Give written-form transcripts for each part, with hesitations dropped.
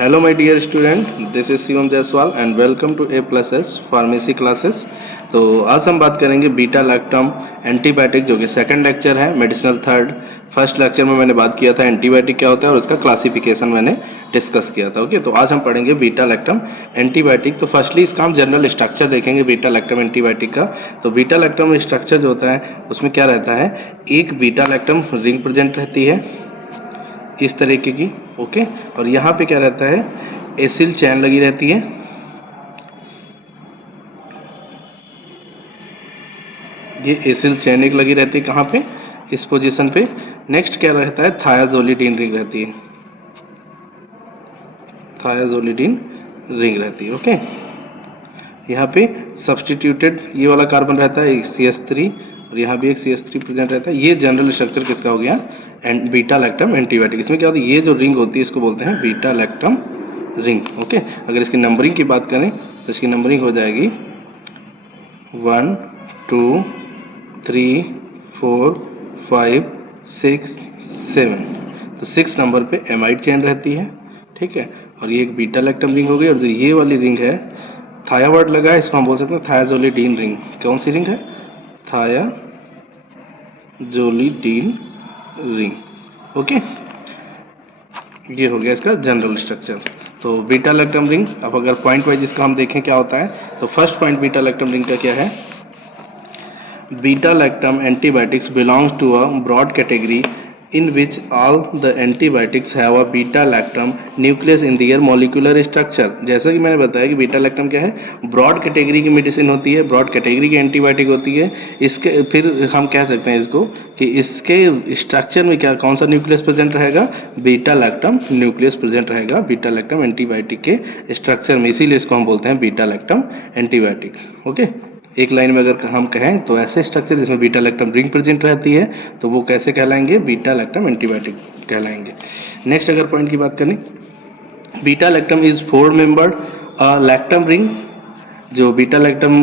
Hello my dear student, this is Shivam Jaiswal and welcome to A+S pharmacy classes. तो आज हम बात करेंगे बीटा लैक्टम एंटीबायोटिक, जो कि सेकंड लेक्चर है, मेडिसिनल थर्ड। फर्स्ट लेक्चर में मैंने बात किया था एंटीबायोटिक क्या होता है और उसका क्लासिफिकेशन मैंने डिस्कस किया था। ओके, तो आज हम पढ़ेंगे बीटा लैक्टम एंटीबायोटिक। तो फर्स्टली इसका हम जनरल स्ट्रक्चर देखेंगे बीटा लैक्टम एंटीबायोटिक का। तो बीटा लैक्टम स्ट्रक्चर जो होता है उसमें क्या रहता है, एक बीटा लैक्टम रिंग प्रेजेंट रहती है इस तरीके की। ओके, और यहाँ पे क्या रहता है, एसिल चैन लगी रहती है। ये एसिल चैन एक लगी रहती है कहाँ पे, इस पोजीशन पे। नेक्स्ट क्या रहता है, थायाजोलिडीन रिंग रहती है, थायाजोलिडीन रिंग रहती है। ओके, यहाँ पे सब्सटीट्यूटेड ये वाला कार्बन रहता है CH3 और यहाँ भी एक CH3 प्रेजेंट रहता है। ये जनरल स्ट्रक्चर किसका हो गया, एंड बीटा लैक्टम एंटीबायोटिक। इसमें क्या होता है, ये जो रिंग होती है इसको बोलते हैं बीटा लैक्टम रिंग। ओके, अगर इसकी नंबरिंग की बात करें तो इसकी नंबरिंग हो जाएगी 1 2 3 4 5 6 7। तो 6 नंबर पे एमाइड चेन रहती है, ठीक है। और ये एक बीटा लैक्टम रिंग हो गई। और जो ये वाली रिंग है, थाया वर्ड लगा है, इसको हम बोल सकते हैं थायाजोलिडीन रिंग। कौन सी रिंग है, थायाजोलिडीन रिंग। ओके, ये हो गया इसका जनरल स्ट्रक्चर। तो बीटा लैक्टम रिंग, अब अगर पॉइंट वाइज इसका हम देखें क्या होता है, तो first point beta lactam ring का क्या है, beta lactam antibiotics belongs to a broad category in which all the antibiotics have a beta lactam nucleus in their molecular structure। जैसा कि मैंने बताया कि बीटा लैक्टम क्या है, ब्रॉड कैटेगरी की मेडिसिन होती है, ब्रॉड कैटेगरी की एंटीबायोटिक होती है। इसके फिर हम कह सकते हैं इसको कि इसके स्ट्रक्चर में क्या, कौन सा न्यूक्लियस प्रेजेंट रहेगा, बीटा लैक्टम न्यूक्लियस प्रेजेंट रहेगा बीटा लैक्टम एंटीबायोटिक के स्ट्रक्चर में, इसीलिए इसको हम बोलते हैं बीटा लैक्टम एंटीबायोटिक। ओके, एक लाइन में अगर हम कहें तो ऐसे स्ट्रक्चर जिसमें बीटा लैक्टम रिंग प्रेजेंट रहती है तो वो कैसे कहलाएंगे, बीटा लैक्टम एंटीबायोटिक कहलाएंगे। नेक्स्ट अगर पॉइंट की बात करें, beta lactam is 4 membered lactam ring. जो बीटा लैक्टम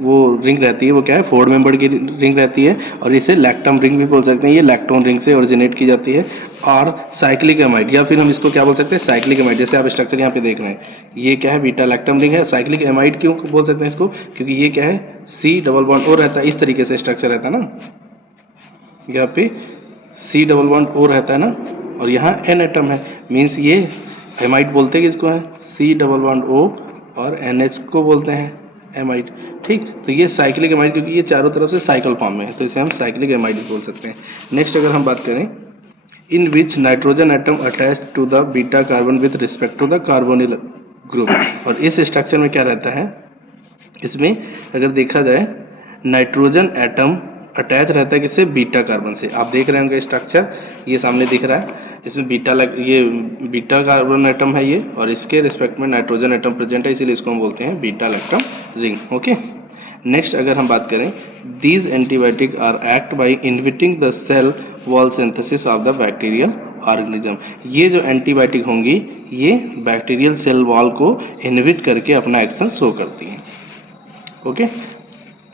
वो रिंग रहती है वो क्या है, 4 मेंबर्ड की रिंग रहती है और इसे लैक्टम रिंग भी बोल सकते हैं। ये लैक्टोन रिंग से ओरिजिनेट की जाती है। और साइक्लिक एमाइड, या फिर हम इसको क्या बोल सकते हैं, साइक्लिक एमाइड। जैसे आप स्ट्रक्चर यहाँ पे देख रहे हैं, ये क्या है, बीटा लैक्टम रिंग है। साइक्लिक एमाइड क्यों बोल सकते हैं इसको, क्योंकि ये क्या है, C डबल बॉन्ड O रहता है, इस तरीके से स्ट्रक्चर रहता है ना, यहाँ पे C डबल बॉन्ड O रहता है ना, और यहाँ N एटम है, मीन्स ये एमाइड बोलते हैं इसको है, C डबल बॉन्ड O और NH को बोलते हैं एमाइड। ठीक, तो ये साइक्लिक एमाइड, क्योंकि ये चारों तरफ से साइकिल फॉर्म में है तो इसे हम साइक्लिक एमाइड बोल सकते हैं। नेक्स्ट अगर हम बात करें, in which nitrogen atom attach to the beta carbon with respect to the carbonyl group. और इस स्ट्रक्चर में क्या रहता है, इसमें अगर देखा जाए नाइट्रोजन एटम अटैच रहता है किससे, बीटा कार्बन से। आप देख रहे होंगे स्ट्रक्चर, ये सामने दिख रहा है, इसमें ये बीटा कार्बन एटम है ये, और इसके रिस्पेक्ट में नाइट्रोजन एटम प्रेजेंट है, इसीलिए इसको हम बोलते हैं beta lactam ring. Okay, next अगर हम बात करें, these antibiotic are act by inhibiting the cell wall synthesis of the bacterial organism. ये जो एंटीबायोटिक होंगी ये बैक्टीरियल सेल वॉल को इनहिबिट करके अपना एक्शन शो करती हैं। ओके,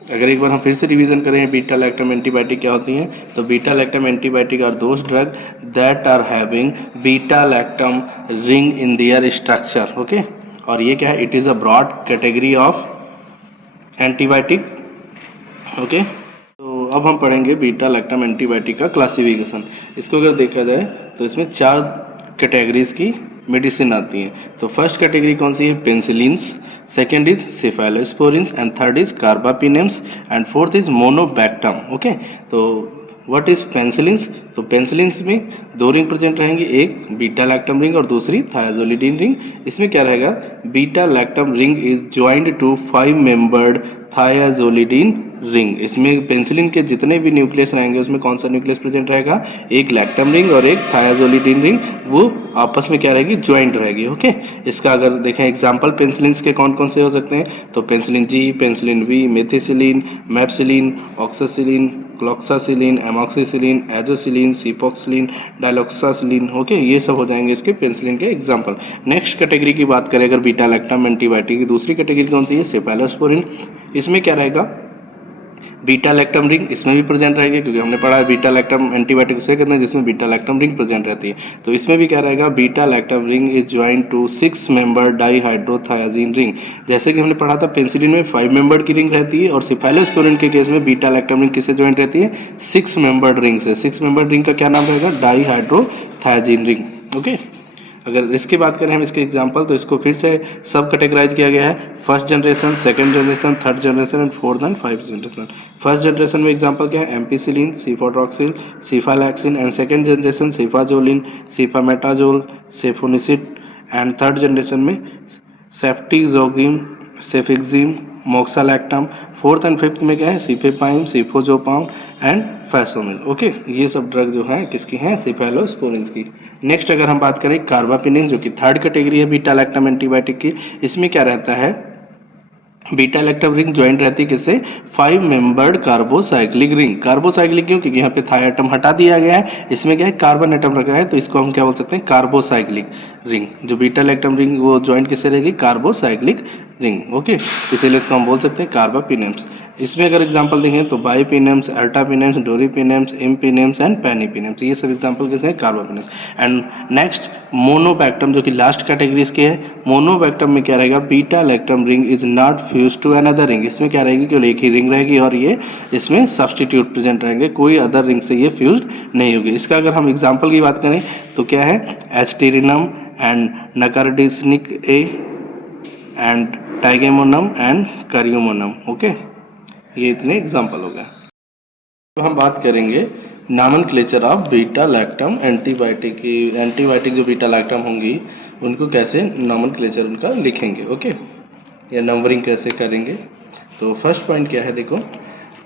अगर एक बार हम फिर से रिवीजन करें बीटा लैक्टम एंटीबायोटिक क्या होती हैं, तो beta lactam antibiotic are those drug that are having beta lactam ring in their structure. Okay, और ये क्या है, it is a broad category of antibiotic. Okay, तो अब हम पढ़ेंगे बीटा लैक्टम एंटीबायोटिक का क्लासिफिकेशन। इसको अगर देखा जाए तो इसमें 4 कैटेगरीज की मेडिसिन आती हैं। तो फर्स्ट कैटेगरी कौन सी है, penicillins, second is cephalosporins, and third is carbapenems, and fourth is monobactam. Okay, तो व्हाट इज पेंसिलिन्स, तो पेंसिलिन्स में 2 रिंग प्रेजेंट रहेंगी, एक बीटा लैक्टम रिंग और दूसरी थायाजोलिडीन रिंग। इसमें क्या रहेगा, beta lactam ring is joint to 5 membered thiazolidine ring. इसमें पेंसिलिन के जितने भी न्यूक्लियस रहेंगे उसमें कौन सा न्यूक्लियस प्रेजेंट रहेगा, एक लैक्टम रिंग और एक थायाजोलिडीन रिंग, वो आपस में क्या रहेगी, ज्वाइंट रहेगी। ओके, इसका अगर देखें एग्जांपल पेंसिलिन के कौन कौन से हो सकते हैं, तो penicillin G, penicillin V, methicillin, ampicillin, oxacillin, cloxacillin, amoxicillin, azlocillin, cipoxillin, dicloxacillin. Okay, ये सब हो जाएंगे इसके पेंसिलिन के एग्जांपल। नेक्स्ट कैटेगरी की बात करें अगर बीटा लैक्टम एंटीबायोटिक की, दूसरी कैटेगरी कौन सी है, सेफेलोस्पोरिन। इसमें क्या रहेगा, बीटा लैक्टम रिंग इसमें भी प्रेजेंट रहेगी, क्योंकि हमने पढ़ा है बीटा लैक्टम एंटीबायोटिक उसे कहते हैं जिसमें बीटा लैक्टम रिंग प्रेजेंट रहती है। तो इसमें भी क्या रहेगा, beta lactam ring is joint to 6 member dihydrothiazine ring. जैसे कि हमने पढ़ा था पेनिसिलिन में 5 मेंबर्ड की रिंग रहती है, और सिफाइलोस्पोरिन के केस में बीटा लैक्टम रिंग किससे ज्वाइंट रहती है, 6 मेंबर्ड रिंग से। 6 मेंबर्ड रिंग का क्या नाम रहेगा, डाइहाइड्रोथायाजीन रिंग। ओके, अगर इसकी बात करें हम इसके एग्जांपल, तो इसको फिर से सब कैटेगराइज किया गया है, first generation, second generation, third generation and fourth and five generation. First generation में एग्जांपल क्या है, ampicillin, cefadroxil, cephalexin, and second generation cefazolin, cefmetazole, cefonicid, and third generation में ceftizoxime, cefixime, moxalactam. Fourth and fifth में क्या है, सिफेपाइम, सिफोजोपाम and फैसोमिल। Okay, ये सब drug जो है किसकी हैं, सिफेलोस्पोरिन्स की। नेक्स्ट अगर हम बात करें कार्बापिनिन, जो कि थर्ड कैटेगरी है बीटा लैक्टम एंटीबायोटिक की, इसमें क्या रहता है, बीटा लैक्टम रिंग ज्वाइंट रहती है किससे, 5 मेंबर्ड कार्बोसाइक्लिक रिंग। कार्बोसाइक्लिक क्यों, क्योंकि यहाँ पे थाई एटम हटा दिया गया है, इसमें क्या है कार्बन एटम रखा है, तो इसको हम क्या बोल सकते हैं, कार्बोसाइक्लिक रिंग। जो बीटा लैक्टम रिंग वो ज्वाइंट किससे रहेगी, कार्बोसाइक्लिक रिंग। ओके, इसीलिए इसको हम बोल सकते हैं कार्बापिनेम्स। इसमें अगर एग्जांपल देखें तो बाइपिनेम्स, अल्टापिनेम्स, डोरिपिनेम्स, इम्पिनेम्स एंड पेनिपिनेम्स, ये सब एग्जांपल किसके हैं, कार्बापिनेम्स। एंड नेक्स्ट मोनोबैक्टम, जो कि लास्ट कैटेगरी इसके है। मोनोबैक्टम में क्या रहेगा, beta lactam ring is not fuse to another ring. इसमें क्या रहेगी, केवल एक ही रिंग रहेगी और ये इसमें सब्सटीट्यूट प्रेजेंट रहेंगे, कोई अदर रिंग से ये फ्यूज नहीं होगी। इसका अगर हम एग्जाम्पल की बात करें तो क्या है, aztreonam and nocardicin A and tigemonam and carumonam. Okay, ये इतने एग्जाम्पल हो गए। तो हम बात करेंगे nomenclature of beta lactam antibiotic की। एंटीबायोटिक जो बीटा लैक्टम होंगी उनको कैसे नॉमेनक्लेचर उनका लिखेंगे, ओके, या नंबरिंग कैसे करेंगे। तो फर्स्ट पॉइंट क्या है, देखो,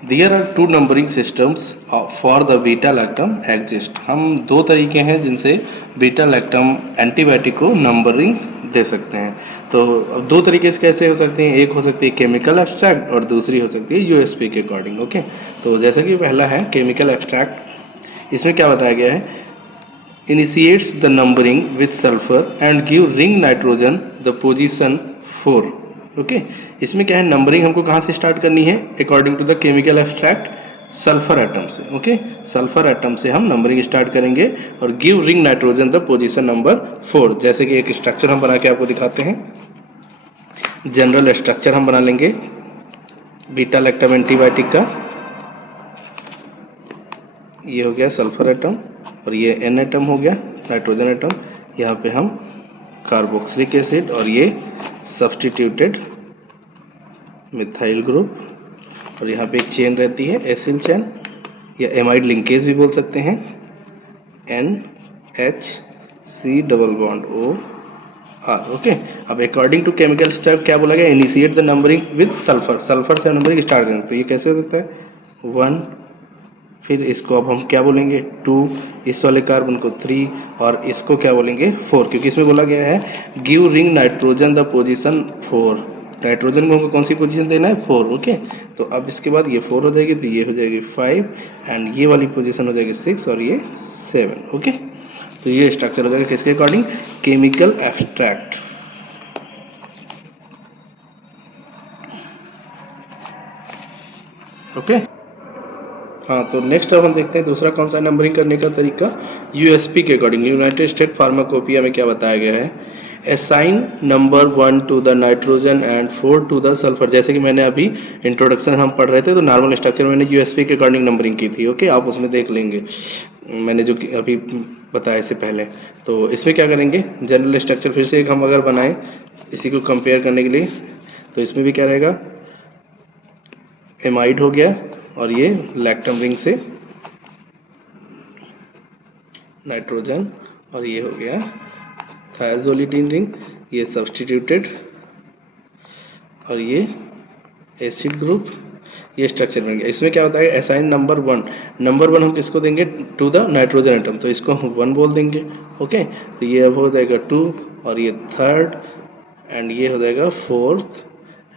there are 2 numbering systems for the beta lactam exist. हम 2 तरीके हैं जिनसे बीटा लैक्टम एंटीबायोटिक को नंबरिंग दे सकते हैं। तो अब 2 तरीके से कैसे हो सकते हैं, एक हो सकती है केमिकल एब्स्ट्रैक्ट और दूसरी हो सकती है यूएसपी के अकॉर्डिंग। ओके, तो जैसा कि पहला है केमिकल एब्स्ट्रैक्ट, इसमें क्या बताया गया है, initiates the numbering with sulphur and give ring nitrogen the position 4। Okay, इसमें क्या है, नंबरिंग हमको कहाँ से स्टार्ट करनी है, according to the chemical abstract, sulphur atom से। ओके, सल्फर एटम से हम नंबरिंग स्टार्ट करेंगे और give ring nitrogen the position number 4। जैसे कि एक स्ट्रक्चर हम बना के आपको दिखाते हैं, जनरल स्ट्रक्चर हम बना लेंगे बीटा लैक्टम एंटीबायोटिक का। ये हो गया सल्फर एटम और ये एन एटम हो गया, नाइट्रोजन एटम। यहाँ पे हम कार्बोक्सिलिक एसिड और ये सब्सटीट्यूटेड मिथाइल ग्रुप, और यहाँ पे एक चेन रहती है एसिल चेन या एमाइड लिंकेज भी बोल सकते हैं, NH double bond O R। Okay, अब अकॉर्डिंग टू केमिकल स्टेप क्या बोला गया, initiate the numbering with sulphur. Sulphur से नंबरिंग स्टार्ट करेंगे, तो ये कैसे हो सकता है, 1, फिर इसको अब हम क्या बोलेंगे 2, इस वाले कार्बन को 3 और इसको क्या बोलेंगे 4, क्योंकि इसमें बोला गया है give ring nitrogen the position 4। Nitrogen को हमको कौन सी पोजीशन देना है, 4। ओके, तो अब इसके बाद ये 4 हो जाएगी, तो ये हो जाएगी 5 एंड ये वाली पोजीशन हो जाएगी 6 और ये 7। ओके, तो ये स्ट्रक्चर हो जाएगा किसके अकॉर्डिंग, केमिकल एब्स्ट्रैक्ट। ओके, हाँ, तो नेक्स्ट अब हम देखते हैं दूसरा कौन सा नंबरिंग करने का तरीका, यूएसपी के अकॉर्डिंग। यूनाइटेड स्टेट फार्माकोपिया में क्या बताया गया है, assign number 1 to the nitrogen and 4 to the sulphur. जैसे कि मैंने अभी इंट्रोडक्शन हम पढ़ रहे थे, तो नॉर्मल स्ट्रक्चर मैंने यूएसपी के अकॉर्डिंग नंबरिंग की थी। ओके, आप उसमें देख लेंगे, मैंने जो अभी बताया इससे पहले। तो इसमें क्या करेंगे, जनरल स्ट्रक्चर फिर से एक हम अगर बनाएं इसी को कंपेयर करने के लिए, तो इसमें भी क्या रहेगा, एमाइड हो गया और ये लैक्टम रिंग से नाइट्रोजन, और ये हो गया थायाजोलिडीन रिंग, ये सब्सटीट्यूटेड और ये एसिड ग्रुप, ये स्ट्रक्चर बन गया। इसमें क्या होता है, असाइन नंबर 1, नंबर 1 हम किसको देंगे, टू द नाइट्रोजन एटम, तो इसको हम 1 बोल देंगे। ओके, तो ये अब हो जाएगा 2 और ये 3rd एंड ये हो जाएगा 4th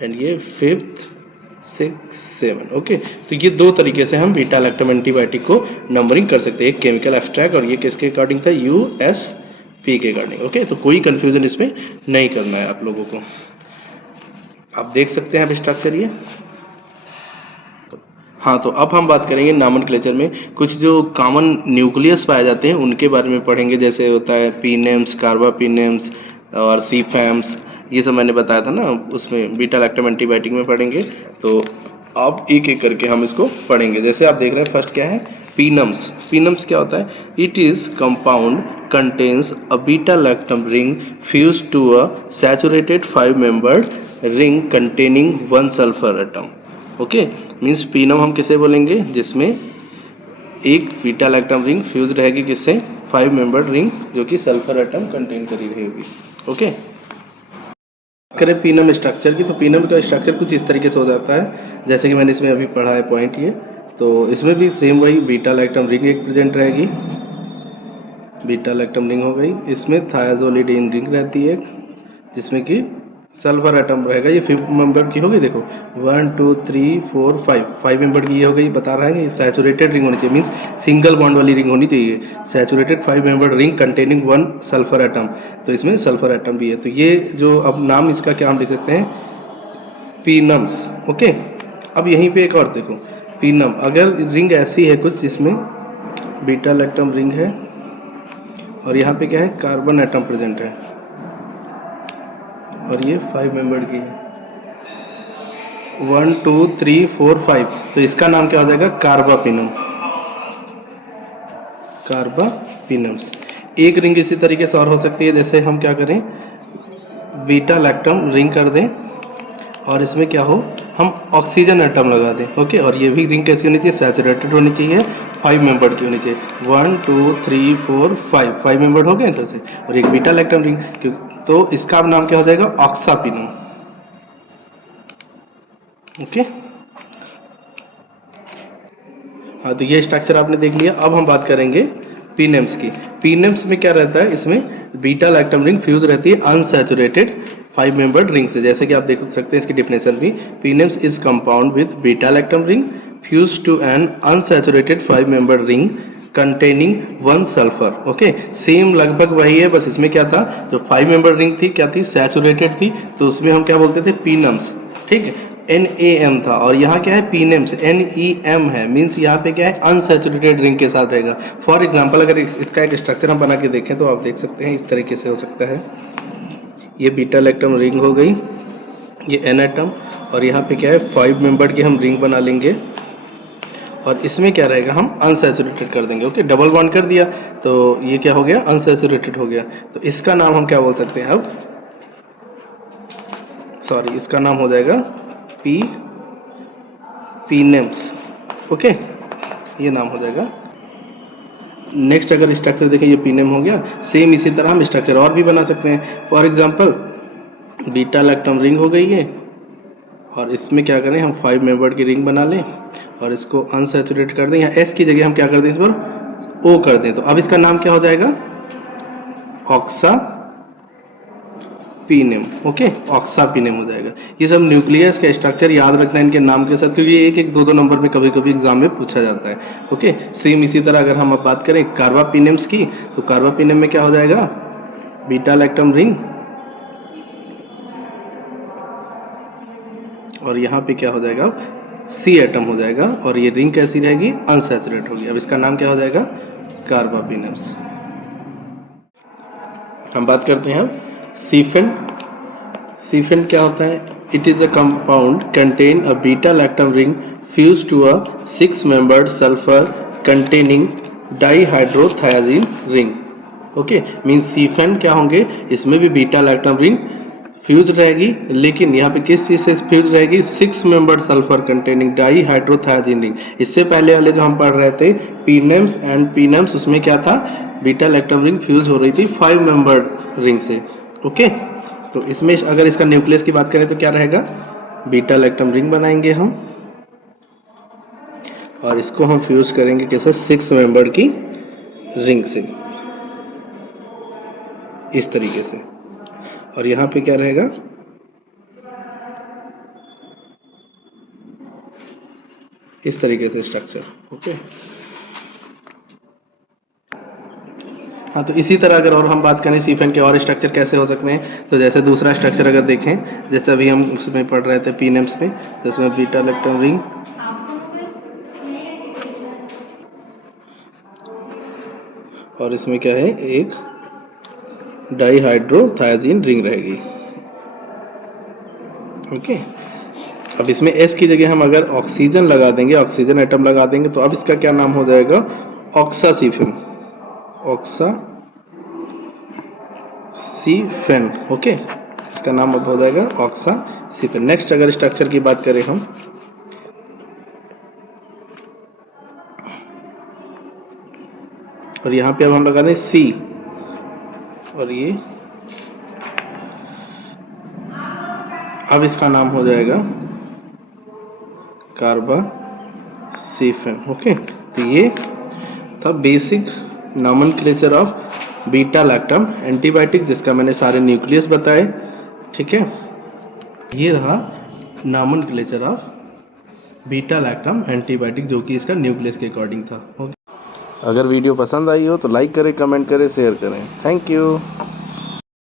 एंड ये 5th 6 7। ओके, तो ये 2 तरीके से हम बीटा लैक्टम एंटीबायोटिक को नंबरिंग कर सकते हैं, एक केमिकल एब्स्ट्रैक्ट और ये किसके अकॉर्डिंग था, यूएसपी के अकॉर्डिंग। ओके, तो कोई कंफ्यूजन इसमें नहीं करना है आप लोगों को। आप देख सकते हैं अब स्ट्रक्चर ये। हाँ, तो अब हम बात करेंगे नॉमेनक्लेचर में कुछ जो कॉमन न्यूक्लियस पाए जाते हैं उनके बारे में पढ़ेंगे। जैसे होता है पीनेम्स, कार्बापीनेम्स और सीफैम्स, ये सब मैंने बताया था ना, उसमें बीटा लैक्टम एंटीबायोटिक में पढ़ेंगे। तो अब एक एक करके हम इसको पढ़ेंगे। जैसे आप देख रहे हैं फर्स्ट क्या है, पीनम्स। पीनम्स क्या होता है? It is compound contains a beta lactam ring fused to a saturated 5 membered ring containing 1 sulphur atom. Okay, means penam हम किसे बोलेंगे? जिसमें एक बीटा लैक्टम रिंग फ्यूज रहेगी किससे? 5 मेंबर्ड रिंग जो कि सल्फर एटम कंटेन करी रहेगी। ओके, करें पीनम स्ट्रक्चर की, तो पीनम का स्ट्रक्चर कुछ इस तरीके से हो जाता है जैसे कि मैंने इसमें अभी पढ़ा है पॉइंट ये। तो इसमें भी सेम वही बीटा लैक्टम रिंग एक प्रेजेंट रहेगी, बीटा लैक्टम रिंग हो गई। इसमें थायाजोलिडीन रिंग रहती है जिसमें कि सल्फर एटम रहेगा। ये 5 मेंबर की होगी, देखो 1 2 3 4 5 मेंबर की ये हो गई। बता रहा है कि सैचुरेटेड रिंग होनी चाहिए, मीन्स सिंगल बॉन्ड वाली रिंग होनी चाहिए। Saturated 5 member ring containing 1 sulphur atom, तो इसमें सल्फर एटम भी है। तो ये जो अब नाम इसका क्या हम लिख सकते हैं? पीनम्स। ओके, अब यहीं पे एक और देखो, पीनम अगर रिंग ऐसी है कुछ जिसमें बीटा लैक्टम रिंग है और यहाँ पे क्या है? कार्बन एटम प्रेजेंट है और ये 5 मेंबर्ड की है, 1 2 3 4 5, तो इसका नाम क्या हो जाएगा? कार्बापिनम। कार्बापिनम्स। एक रिंग इसी तरीके से और हो सकती है, जैसे हम क्या करें, बीटा लैक्टम रिंग कर दें और इसमें क्या हो, हम ऑक्सीजन एटम लगा दें। ओके, और ये भी रिंग कैसी होनी चाहिए? सैचुरेटेड होनी चाहिए, 5 मेंबर्ड की होनी चाहिए। 1 2 3 4 5 मेंबर्ड हो गए इधर से, और एक बीटा लैक्टम रिंग, तो इसका नाम क्या हो जाएगा? ऑक्सापिनम। ओके, हाँ, तो ये स्ट्रक्चर आपने देख लिया। अब हम बात करेंगे पीनेम्स की। पीनेम्स में क्या रहता है? इसमें बीटा लैक्टम रिंग फ्यूज रहती है अनसैचुरेटेड 5 मेंबर्ड रिंग से। जैसे कि आप देख सकते हैं इसकी डेफिनेशन भी, penems is compound with beta lactam ring fuse to an unsaturated 5 membered ring containing 1 sulphur. Okay, same लगभग वही है, बस इसमें क्या था, जो 5 मेंबर रिंग थी क्या थी? सैचुरेटेड थी, तो उसमें हम क्या बोलते थे? पीनम्स। ठीक है, NaM था, और यहाँ क्या है? पीनेम्स, NeM है, मीन्स यहाँ पे क्या है? अनसैचुरेटेड रिंग के साथ रहेगा। फॉर एग्जाम्पल अगर इसका एक स्ट्रक्चर हम बना के देखें तो आप देख सकते हैं इस तरीके से हो सकता है। ये बीटा लैक्टम रिंग हो गई, ये N एटम, और यहाँ पे क्या है? 5 मेंबर्ड की हम रिंग बना लेंगे और इसमें क्या रहेगा? हम अनसैचुरेटेड कर देंगे। ओके, डबल बॉन्ड कर दिया तो ये क्या हो गया? अनसैचुरेटेड हो गया। तो इसका नाम हम क्या बोल सकते हैं अब? सॉरी, इसका नाम हो जाएगा पीनेम्स। ओके, ये नाम हो जाएगा। नेक्स्ट अगर स्ट्रक्चर देखें, ये पीनेम हो गया। सेम इसी तरह हम स्ट्रक्चर और भी बना सकते हैं। For example beta lactam ring हो गई है और इसमें क्या करें? हम 5 मेंबर्ड की रिंग बना लें और इसको अनसैचुरेट कर दें। यहाँ S की जगह हम क्या कर दें? इस पर O कर दें। तो अब इसका नाम क्या हो जाएगा? ऑक्सा पीनेम। ओके, ऑक्सापिनेम हो जाएगा। ये सब न्यूक्लियस का स्ट्रक्चर याद रखना है इनके नाम के साथ, क्योंकि ये एक एक दो दो नंबर में कभी कभी एग्जाम में पूछा जाता है। ओके, सेम इसी तरह अगर हम अब बात करें कार्बापिनेम्स की, तो कार्बापिनेम में क्या हो जाएगा? बीटा लैक्टम रिंग, और यहाँ पे क्या हो जाएगा? C एटम हो जाएगा, और ये रिंग कैसी रहेगी? अनसैचुरेट होगी। अब इसका नाम क्या हो जाएगा? कार्बापिनेम्स। हम बात करते हैं सीफेन। सीफेन क्या होता है? It is a compound contain a beta lactam ring fuse to a 6 membered sulphur containing dihydrothiazine ring. Okay, mean cephem क्या होंगे? इसमें भी बीटा लैक्टम रिंग फ्यूज रहेगी, लेकिन यहाँ पे किस चीज से फ्यूज रहेगी? 6 membered sulphur containing dihydrothiazine ring. इससे पहले वाले जो हम पढ़ रहे थे पीनेम्स एंड पीनेम्स, उसमें क्या था? बीटा लैक्टम रिंग फ्यूज हो रही थी 5 मेंबर्ड रिंग से। ओके, तो इसमें अगर इसका न्यूक्लियस की बात करें तो क्या रहेगा? बीटा लैक्टम रिंग बनाएंगे हम और इसको हम फ्यूज करेंगे कैसे? 6 मेंबर की रिंग से, इस तरीके से। और यहाँ पे क्या रहेगा? इस तरीके से स्ट्रक्चर। ओके, हाँ, तो इसी तरह अगर और हम बात करें सीफेन के और स्ट्रक्चर कैसे हो सकते हैं, तो जैसे दूसरा स्ट्रक्चर अगर देखें, जैसे अभी हम उसमें पढ़ रहे थे पीनेम्स में, तो इसमें बीटा लैक्टम रिंग और इसमें क्या है, एक डाईहाइड्रोथायजीन रिंग रहेगी। ओके, अब इसमें S की जगह हम अगर ऑक्सीजन लगा देंगे, ऑक्सीजन एटम लगा देंगे, तो अब इसका क्या नाम हो जाएगा, ऑक्सासिफेन, ऑक्सासिफेन। ओके, इसका नाम अब हो जाएगा ऑक्सासिफेन। नेक्स्ट अगर स्ट्रक्चर की बात करें हम, और यहाँ पे अब हम लगा दें C, और ये अब इसका नाम हो जाएगा कार्बासिफेन। ओके, तो ये था basic nomenclature of beta lactam antibiotic, जिसका मैंने सारे न्यूक्लियस बताए। ठीक है, ये रहा nomenclature of beta lactam antibiotic, जो कि इसका न्यूक्लियस के अकॉर्डिंग था। ओके, अगर वीडियो पसंद आई हो तो लाइक करें, कमेंट करें, शेयर करें। Thank you.